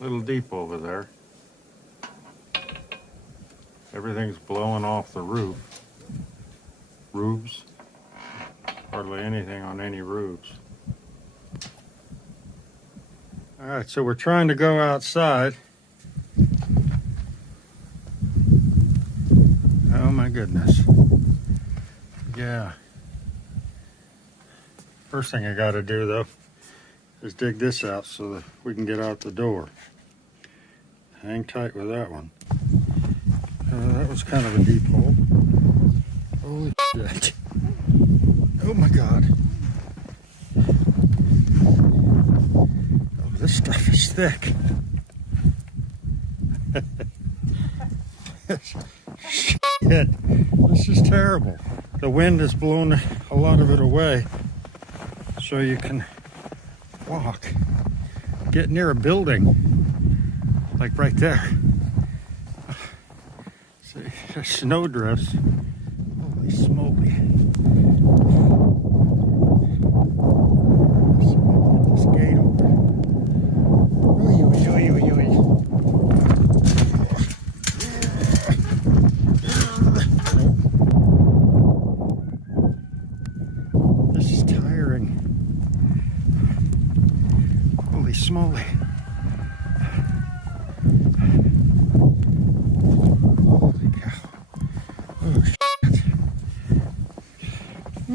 A little deep over there. Everything's blowing off the roof. Roofs. Hardly anything on any roofs. All right, so we're trying to go outside. Oh my goodness. Yeah. First thing I got to do though is dig this out so that we can get out the door. Hang tight with that one. That was kind of a deep hole. Holy shit. Oh my God. Oh, this stuff is thick. Shit. This is terrible. The wind has blown a lot of it away so you can walk. Get near a building, like right there. See, there's snow drifts. Holy smoly. Get this gate open. Oy, oy, oy, oy, oy. This is tiring. Holy smoly. Holy cow. Oh, shit. I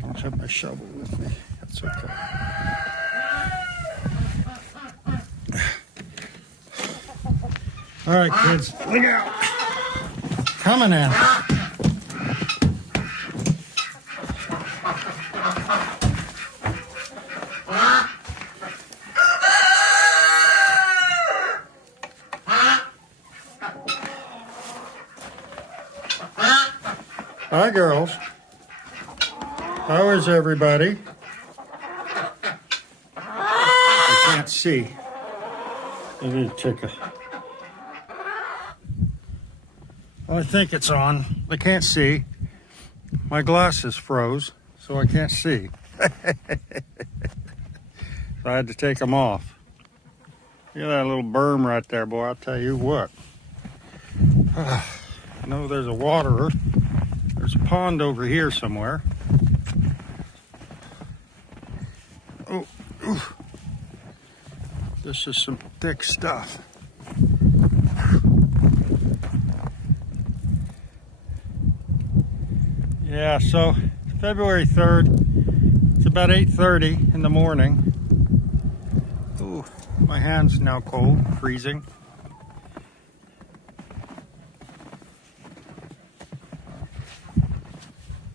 don't have my shovel with me. That's okay. All right, kids. Look out. Coming in. Hi, girls. How is everybody? I can't see. I need to take a... Well, I think it's on. I can't see. My glasses froze, so I can't see. So I had to take them off. Look at that little berm right there, boy. I'll tell you what. I know there's a waterer. There's a pond over here somewhere. Oh, oof. This is some thick stuff. Yeah, so February 3rd, it's about 8:30 in the morning. Ooh, my hand's now cold, freezing.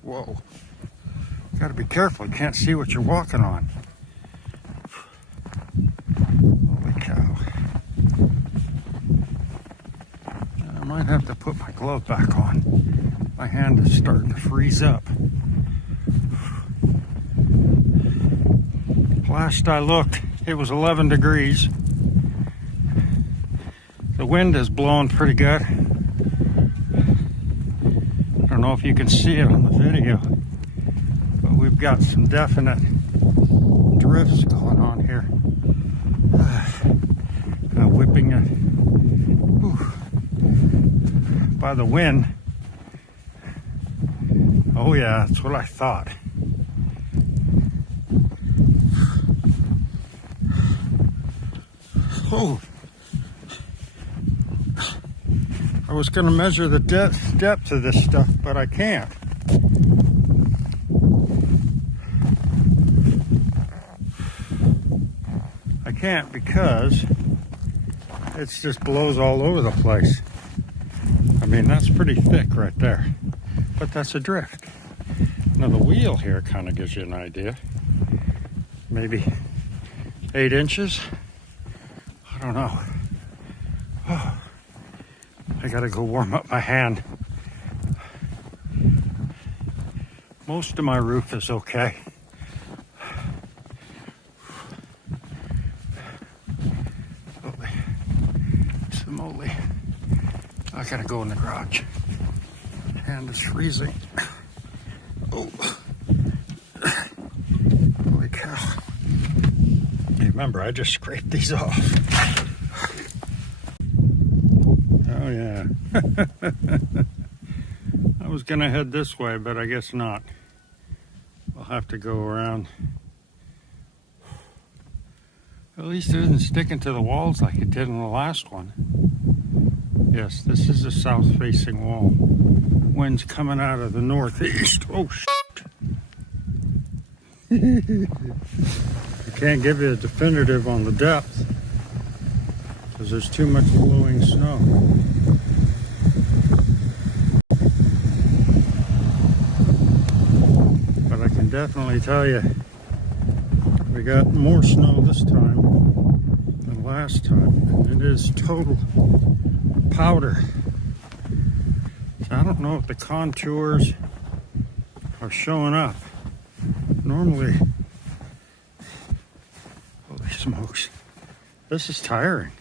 Whoa, gotta be careful, you can't see what you're walking on. Holy cow. I might have to put my glove back on. My hand is starting to freeze up. Last I looked, it was 11 degrees. The wind is blowing pretty good. I don't know if you can see it on the video, but we've got some definite drifts going on here. Kind of whipping it by the wind. Oh yeah, that's what I thought. Oh, I was going to measure the depth of this stuff, but I can't. I can't because it just blows all over the place. I mean, that's pretty thick right there, but that's a drift. Now the wheel here kind of gives you an idea. Maybe 8 inches. I don't know. Oh, I gotta go warm up my hand. Most of my roof is okay. Holy smoly. I gotta go in the garage. Hand is freezing. Oh. Holy cow. Maybe remember, I just scraped these off. Oh yeah. I was gonna head this way, but I guess not. I'll have to go around. At least it isn't sticking to the walls like it did in the last one. Yes, this is a south-facing wall. Wind's coming out of the northeast. Oh, shit. I can't give you a definitive on the depth because there's too much blowing snow. But I can definitely tell you we got more snow this time than last time, and it is total powder. So I don't know if the contours are showing up. Normally, holy smokes, this is tiring.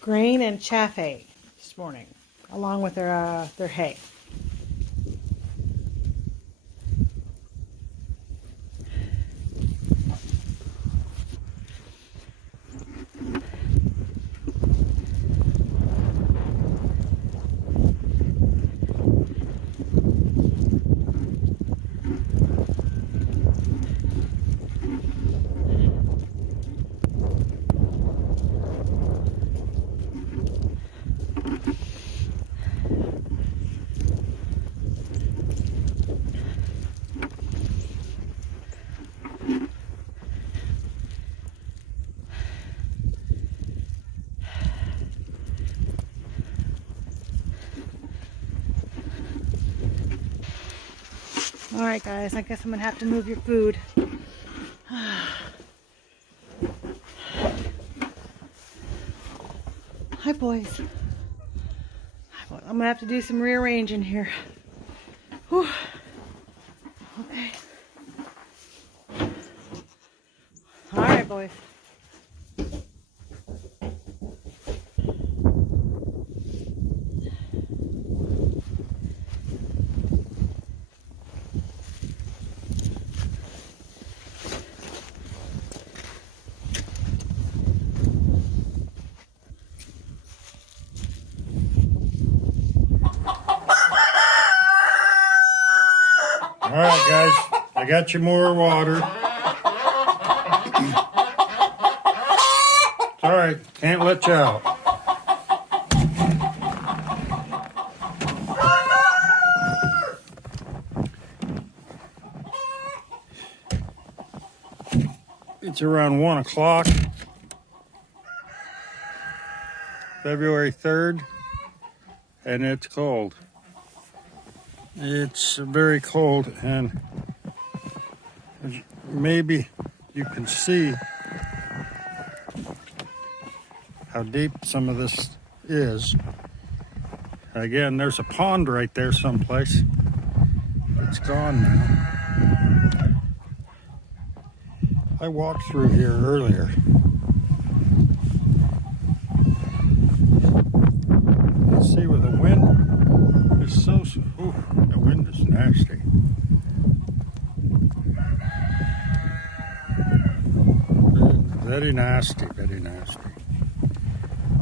Grain and chaff hay this morning, along with their hay. All right, guys, I guess I'm gonna have to move your food. Hi, boys. I'm gonna have to do some rearranging here. Whew. Okay. All right, boys. All right, guys, I got you more water. Sorry, can't let you out. It's around 1 o'clock, February 3rd, and it's cold. It's very cold, and maybe you can see how deep some of this is. Again, there's a pond right there someplace. It's gone now. I walked through here earlier. You see where the wind is so... Ooh, the wind is nasty. Very nasty, very nasty.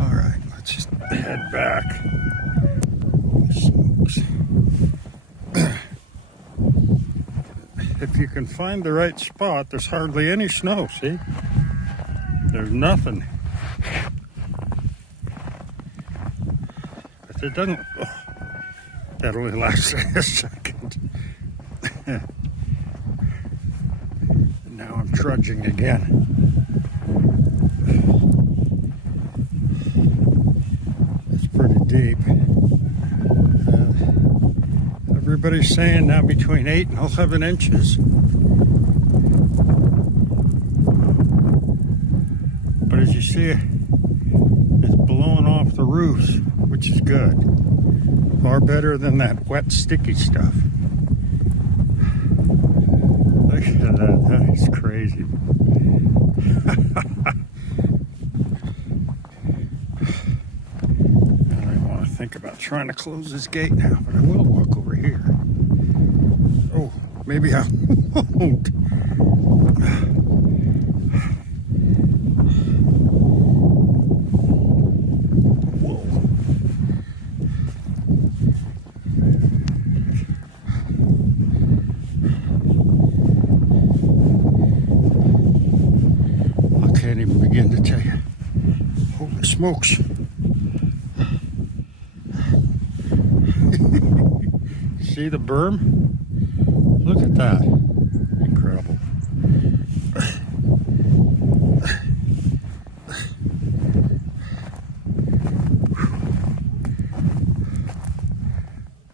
All right, let's just head back. Holy smokes. If you can find the right spot, there's hardly any snow, see? There's nothing. But it doesn't... Oh, that only lasts a second. Now I'm trudging again. It's pretty deep. Everybody's saying now between 8 and 11 inches. But as you see it's blowing off the roofs, which is good. Far better than that wet, sticky stuff. Look at that. That is crazy. I don't want to think about trying to close this gate now, but I will walk over here. Oh, maybe I won't. Can't even begin to tell you. Holy smokes. See the berm? Look at that. Incredible.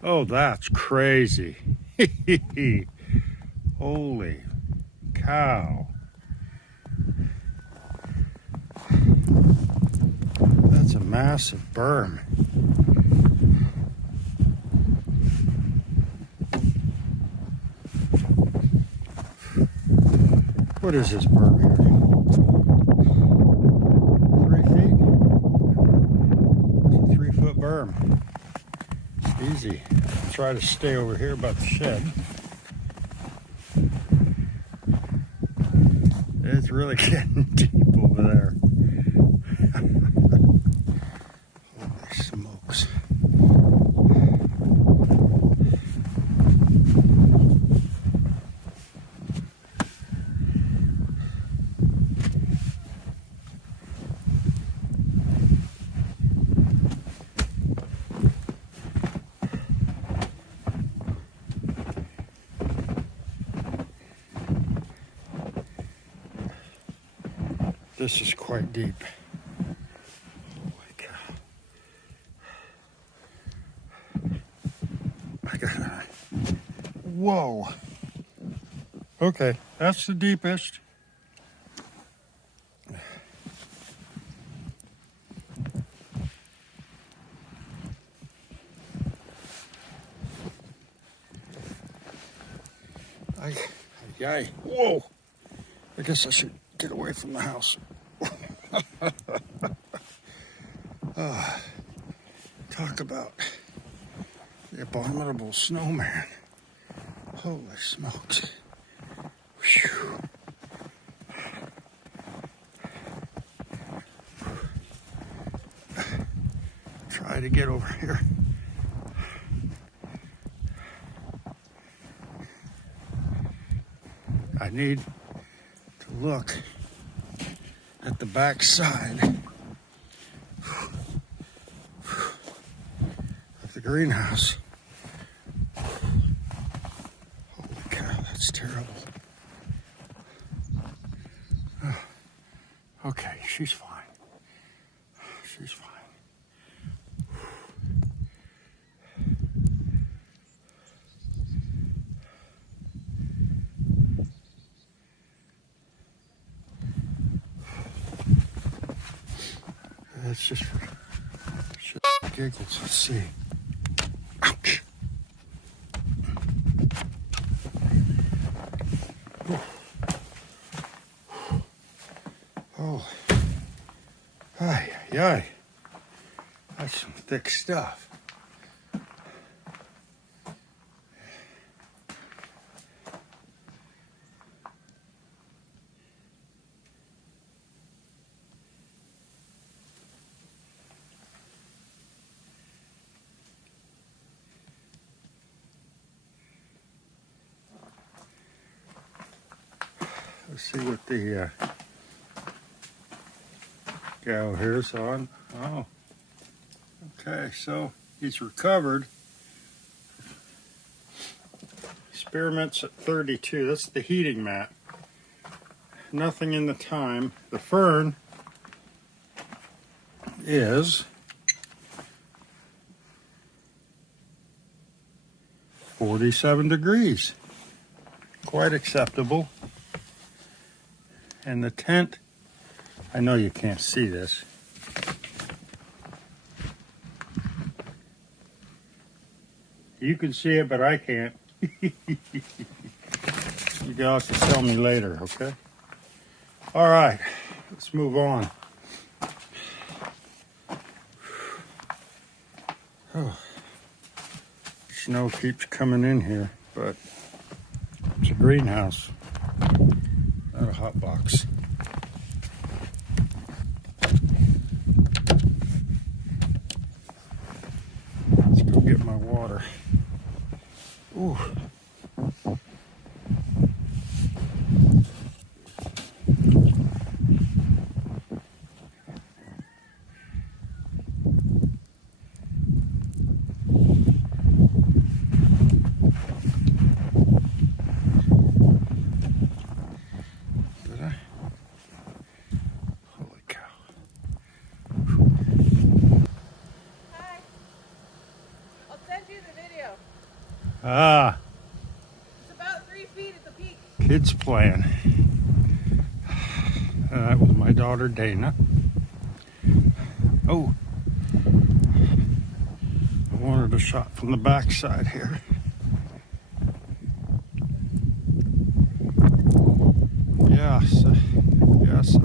Oh, that's crazy. Holy cow. That's a massive berm. What is this berm here? 3 feet? It's a 3-foot berm. Easy. Try to stay over here by the shed. It's really getting deep over there. Holy smokes. This is quite deep. Holy cow. I got Whoa. Okay, that's the deepest. Whoa. I guess I should get away from the house. Talk about the abominable snowman. Holy smokes. Whew. Try to get over here. I need to look at the back side of the greenhouse. Holy cow, that's terrible. Oh, okay, she's fine. She's fine. That's just for shit giggles. Let's see. Ouch. Oh. Ay, ay, ay. That's some thick stuff. Let's see what the gal here's on. Oh, okay, so he's recovered. Experiments at 32. That's the heating mat. Nothing in the time. The fern is 47 degrees. Quite acceptable. And the tent I know you can't see this. You can see it, but I can't. You guys can tell me later, okay? All right, let's move on. Oh, snow keeps coming in here, but it's a greenhouse, not a hot box. Let's go get my water. Ooh. Did I? Holy cow. Hi. I'll send you the video. Ah, It's about 3 feet at the peak. kids playing. That was my daughter Dana. Oh, I wanted a shot from the backside here. Yes, yes.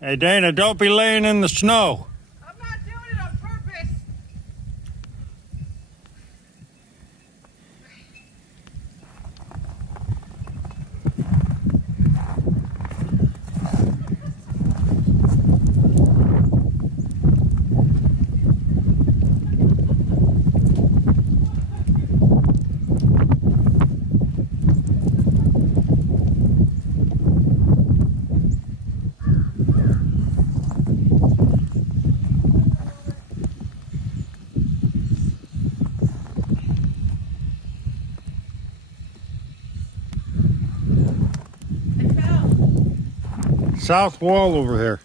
Hey Dana, don't be laying in the snow. I'm not doing it on purpose. I fell. South wall over here.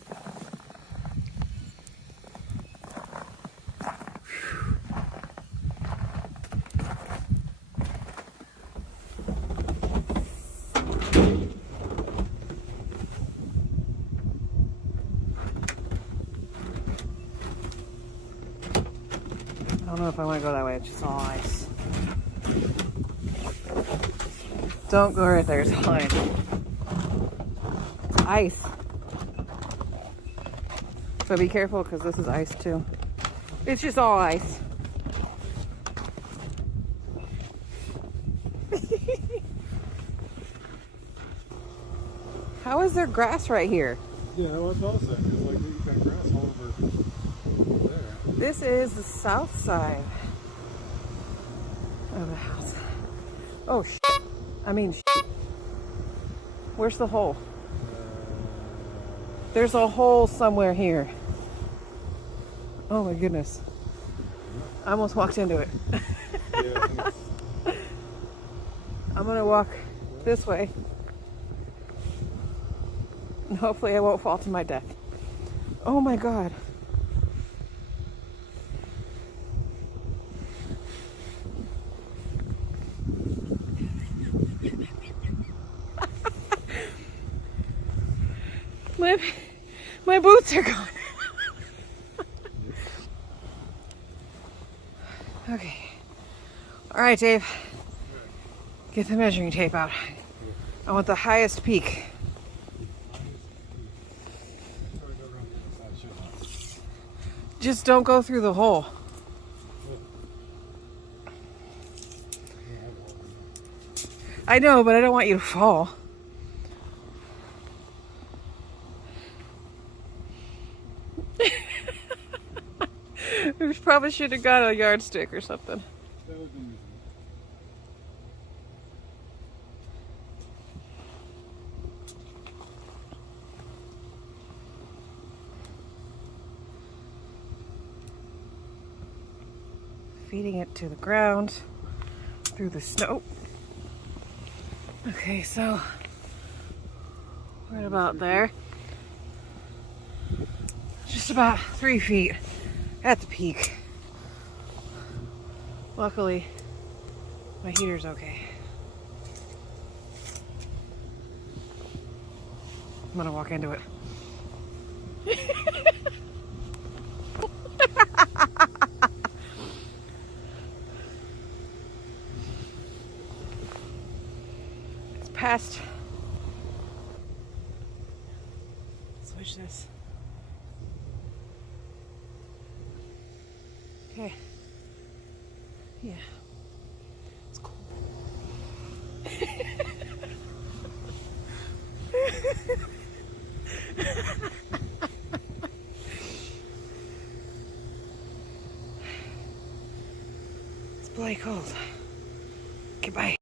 I don't know if I want to go that way. It's just all ice. Don't go right there. It's all ice. It's ice. So be careful because this is ice too. It's just all ice. How is there grass right here? Yeah, what's all that? It's like you got grass all over there. This is the south side of the house. Oh, I mean, where's the hole? There's a hole somewhere here. Oh my goodness. I almost walked into it. Yeah, I'm gonna walk this way. And hopefully I won't fall to my death. Oh my God. My boots are gone. Okay. All right, Dave. Get the measuring tape out. I want the highest peak. Just don't go through the hole. I know, but I don't want you to fall. We probably should have got a yardstick or something. Feeding it to the ground through the snow. Okay, so right about there. Just about 3 feet at the peak. Luckily, my heater's okay. I'm gonna walk into it. It's past. Switch this. Okay. Yeah. It's cool. It's bloody cold. Okay, bye.